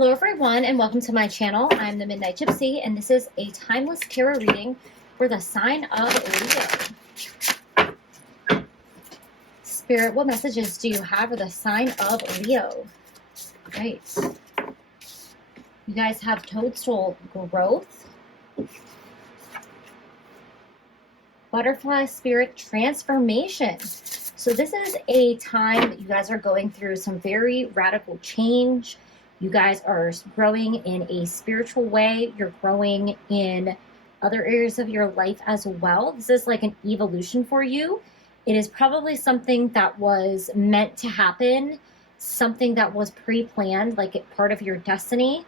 Hello everyone and welcome to my channel. I'm the Midnight Gypsy and this is a timeless tarot reading for the sign of Leo. Spirit, what messages do you have for the sign of Leo? Right. You guys have toadstool growth, butterfly spirit transformation. So this is a time that you guys are going through some very radical change. You guys are growing in a spiritual way. You're growing in other areas of your life as well. This is like an evolution for you. It is probably something that was meant to happen, something that was pre-planned, like part of your destiny.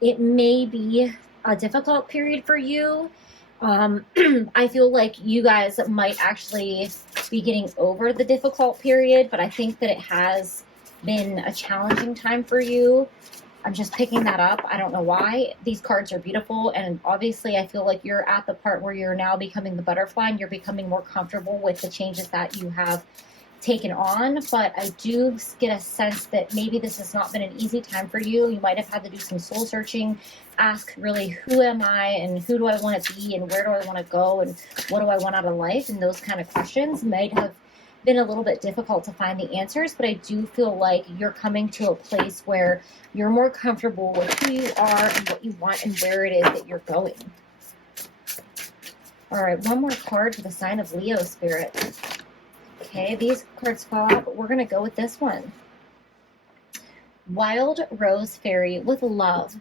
It may be a difficult period for you. I feel like you guys might actually be getting over the difficult period, but I think that it has been a challenging time for you. I'm just picking that up. I don't know why. These cards are beautiful, and obviously I feel like you're at the part where you're now becoming the butterfly and you're becoming more comfortable with the changes that you have taken on. But I do get a sense that maybe this has not been an easy time for you. You might have had to do some soul searching, ask really, who am I and who do I want to be and where do I want to go and what do I want out of life, and those kind of questions might have been a little bit difficult to find the answers. But I do feel like you're coming to a place where you're more comfortable with who you are and what you want and where it is that you're going. All right, one more card for the sign of Leo, Spirit. Okay, these cards fall out, but we're going to go with this one. Wild Rose Fairy with love.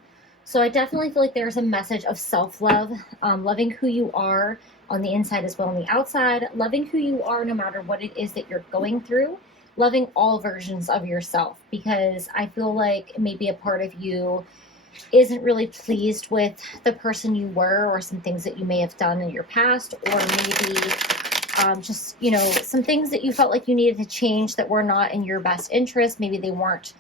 So I definitely feel like there's a message of self-love, loving who you are on the inside as well on the outside, loving who you are no matter what it is that you're going through, loving all versions of yourself, because I feel like maybe a part of you isn't really pleased with the person you were or some things that you may have done in your past, or maybe just, you know, some things that you felt like you needed to change that were not in your best interest. Maybe they weren't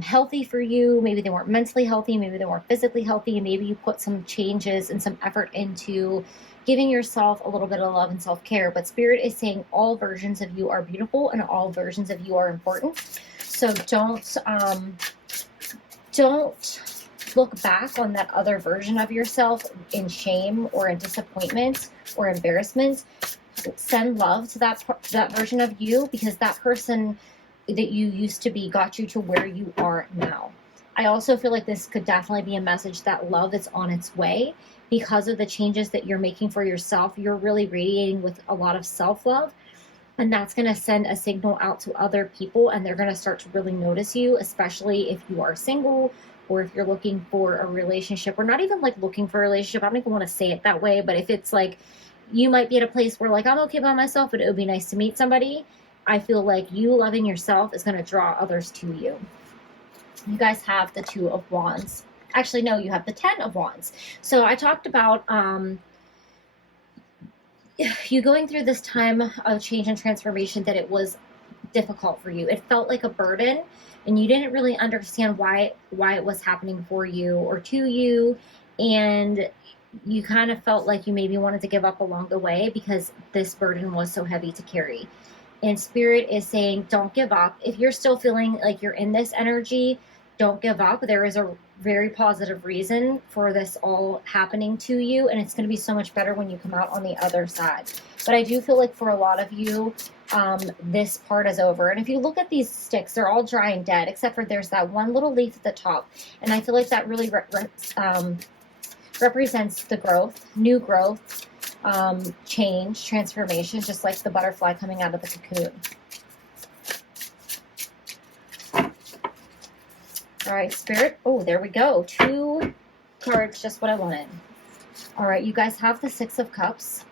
healthy for you. Maybe they weren't mentally healthy. Maybe they weren't physically healthy. And maybe you put some changes and some effort into giving yourself a little bit of love and self-care. But Spirit is saying all versions of you are beautiful and all versions of you are important. So don't look back on that other version of yourself in shame or in disappointment or embarrassment. Send love to that version of you, because that person that you used to be got you to where you are now. I also feel like this could definitely be a message that love is on its way because of the changes that you're making for yourself. You're really radiating with a lot of self-love, and that's going to send a signal out to other people, and they're going to start to really notice you, especially if you are single or if you're looking for a relationship, or not even like looking for a relationship. I don't even want to say it that way, but if it's like you might be at a place where like, I'm okay by myself, but it would be nice to meet somebody. I feel like you loving yourself is going to draw others to you. You guys have the Two of Wands. Actually, no, you have the Ten of Wands. So I talked about you going through this time of change and transformation, that it was difficult for you. It felt like a burden, and you didn't really understand why it was happening for you or to you. And you kind of felt like you maybe wanted to give up along the way because this burden was so heavy to carry. And Spirit is saying, don't give up. If you're still feeling like you're in this energy, don't give up. There is a very positive reason for this all happening to you, and it's going to be so much better when you come out on the other side. But I do feel like for a lot of you, this part is over. And if you look at these sticks, they're all dry and dead, except for there's that one little leaf at the top. And I feel like that really represents the growth, new growth, change, transformation, just like the butterfly coming out of the cocoon. All right, Spirit. Oh, there we go. 2 cards, just what I wanted. All right, you guys have the Six of Cups.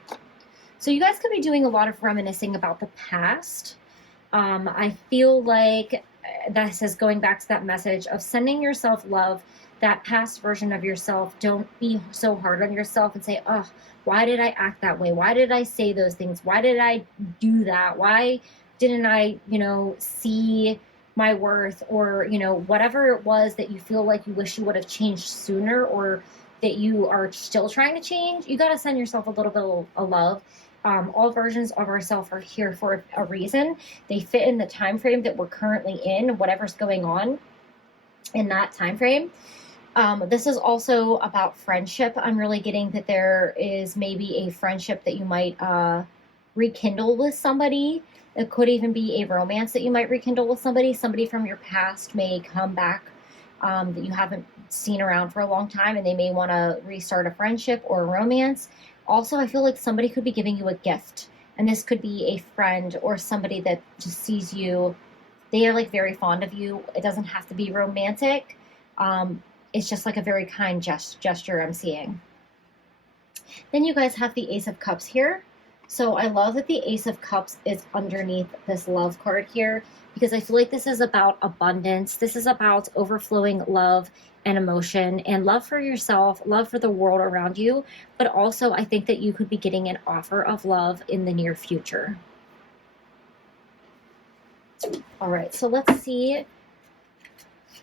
So you guys could be doing a lot of reminiscing about the past. I feel like this is going back to that message of sending yourself love, that past version of yourself. Don't be so hard on yourself and say, oh, why did I act that way? Why did I say those things? Why did I do that? Why didn't I, see my worth, or, whatever it was that you feel like you wish you would have changed sooner, or that you are still trying to change. You got to send yourself a little bit of love. All versions of ourselves are here for a reason. They fit in the time frame that we're currently in, whatever's going on. in that time frame. This is also about friendship. I'm really getting that there is maybe a friendship that you might rekindle with somebody. It could even be a romance that you might rekindle with somebody. Somebody from your past may come back that you haven't seen around for a long time, and they may want to restart a friendship or a romance. Also, I feel like somebody could be giving you a gift, and this could be a friend or somebody that just sees you. They are like very fond of you. It doesn't have to be romantic. It's just like a very kind gesture I'm seeing. Then you guys have the Ace of Cups here. So I love that the Ace of Cups is underneath this love card here, because I feel like this is about abundance. This is about overflowing love and emotion, and love for yourself, love for the world around you. But also I think that you could be getting an offer of love in the near future. All right, so let's see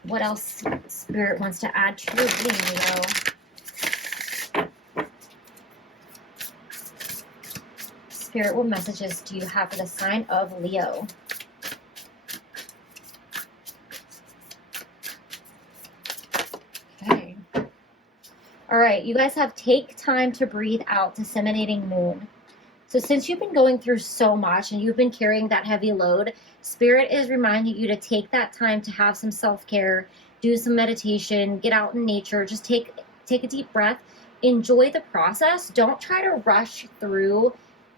what else Spirit wants to add to your reading, Leo. Spirit, what messages do you have for the sign of Leo? Okay. All right, you guys have take time to breathe out, disseminating moon. So since you've been going through so much and you've been carrying that heavy load, Spirit is reminding you to take that time to have some self-care, do some meditation, get out in nature, just take a deep breath, enjoy the process. Don't try to rush through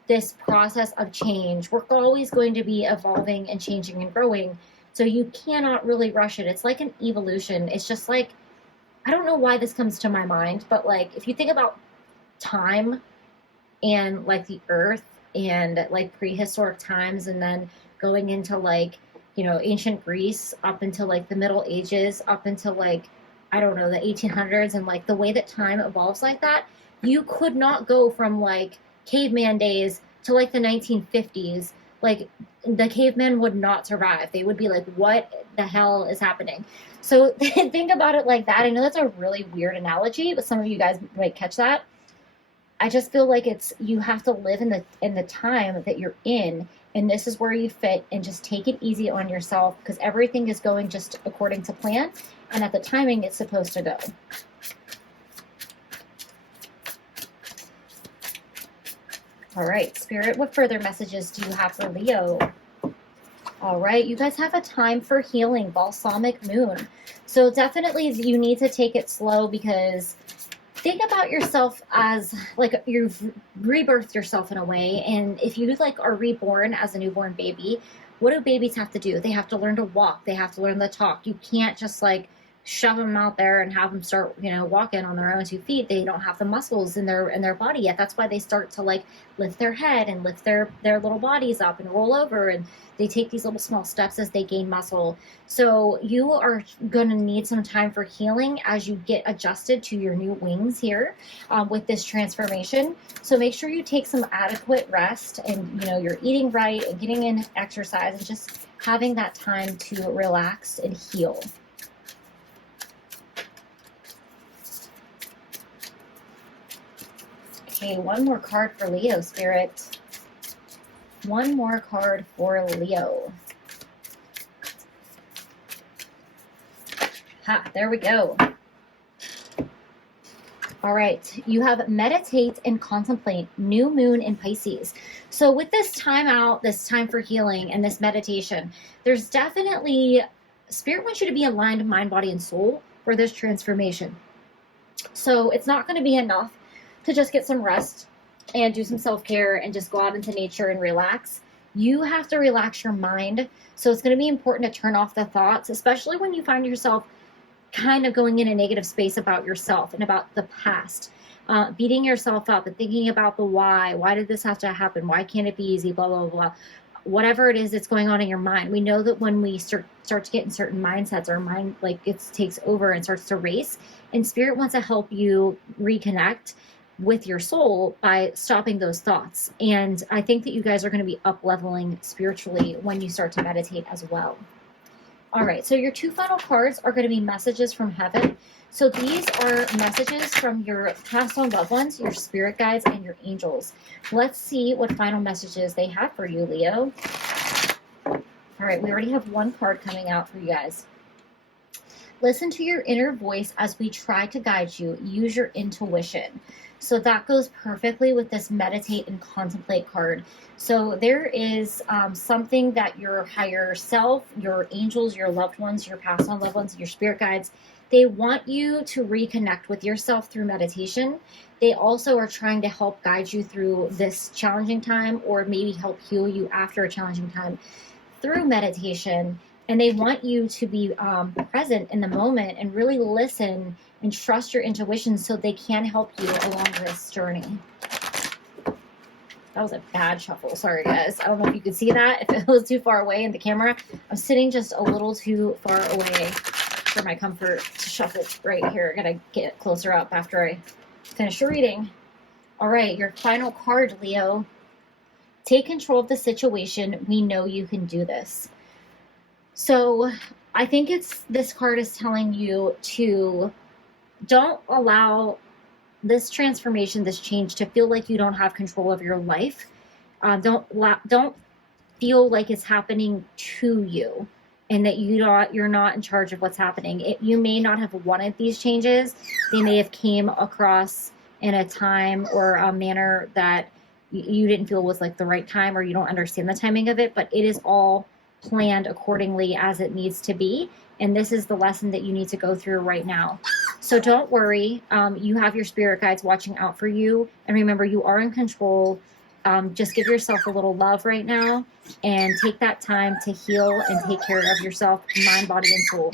this process of change. We're always going to be evolving and changing and growing, so you cannot really rush it. It's like an evolution. It's just like, I don't know why this comes to my mind, but like if you think about time and like the earth and like prehistoric times, and then going into like, you know, ancient Greece up until like the Middle Ages, up until like, I don't know, the 1800s, and like the way that time evolves like that, you could not go from like caveman days to like the 1950s. Like the cavemen would not survive. They would be like, what the hell is happening? So think about it like that. I know that's a really weird analogy, but some of you guys might catch that. I just feel like it's, you have to live in the time that you're in, and this is where you fit, and just take it easy on yourself, because everything is going just according to plan and at the timing it's supposed to go. All right, Spirit, what further messages do you have for Leo? All right, you guys have a time for healing, balsamic moon. So definitely you need to take it slow, because think about yourself as like you've rebirthed yourself in a way. And if you like are reborn as a newborn baby, what do babies have to do? They have to learn to walk. They have to learn to talk. You can't just like shove them out there and have them start, you know, walking on their own 2 feet. They don't have the muscles in their body yet. That's why they start to like lift their head and lift their little bodies up and roll over, and they take these little small steps as they gain muscle. So you are going to need some time for healing as you get adjusted to your new wings here with this transformation. So make sure you take some adequate rest, and you know, you're eating right and getting in exercise and just having that time to relax and heal. Okay, one more card for Leo, Spirit. One more card for Leo. Ha, there we go. All right, you have meditate and contemplate, new moon in Pisces. So with this time out, this time for healing and this meditation, there's definitely, Spirit wants you to be aligned mind, body, and soul for this transformation. So it's not going to be enough to just get some rest and do some self-care and just go out into nature and relax. You have to relax your mind. So it's going to be important to turn off the thoughts, especially when you find yourself kind of going in a negative space about yourself and about the past, beating yourself up and thinking about the why did this have to happen? Why can't it be easy? Blah, blah, blah. Whatever it is that's going on in your mind. We know that when we start to get in certain mindsets, our mind like it takes over and starts to race, and Spirit wants to help you reconnect with your soul by stopping those thoughts. And I think that you guys are going to be up leveling spiritually when you start to meditate as well. All right, so your 2 final cards are going to be messages from heaven. So these are messages from your passed on loved ones, your spirit guides, and your angels. Let's see what final messages they have for you, Leo. All right, we already have 1 card coming out for you guys. Listen to your inner voice as we try to guide you. Use your intuition. So that goes perfectly with this meditate and contemplate card. So there is something that your higher self, your angels, your loved ones, your past on loved ones, your spirit guides, they want you to reconnect with yourself through meditation. They also are trying to help guide you through this challenging time, or maybe help heal you after a challenging time through meditation. And they want you to be present in the moment and really listen and trust your intuition so they can help you along this journey. That was a bad shuffle. Sorry, guys. I don't know if you could see that. If it was too far away in the camera, I'm sitting just a little too far away for my comfort to shuffle right here. I gotta get closer up after I finish the reading. All right, your final card, Leo. Take control of the situation. We know you can do this. So I think this card is telling you to don't allow this transformation, this change, to feel like you don't have control of your life. Don't feel like it's happening to you and that you're not in charge of what's happening. You may not have wanted these changes. They may have came across in a time or a manner that you didn't feel was like the right time, or you don't understand the timing of it, but it is all planned accordingly as it needs to be. And this is the lesson that you need to go through right now. So don't worry. You have your spirit guides watching out for you. And remember, you are in control. Just give yourself a little love right now and take that time to heal and take care of yourself, mind, body, and soul.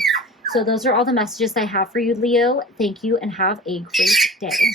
So those are all the messages I have for you, Leo. Thank you and have a great day.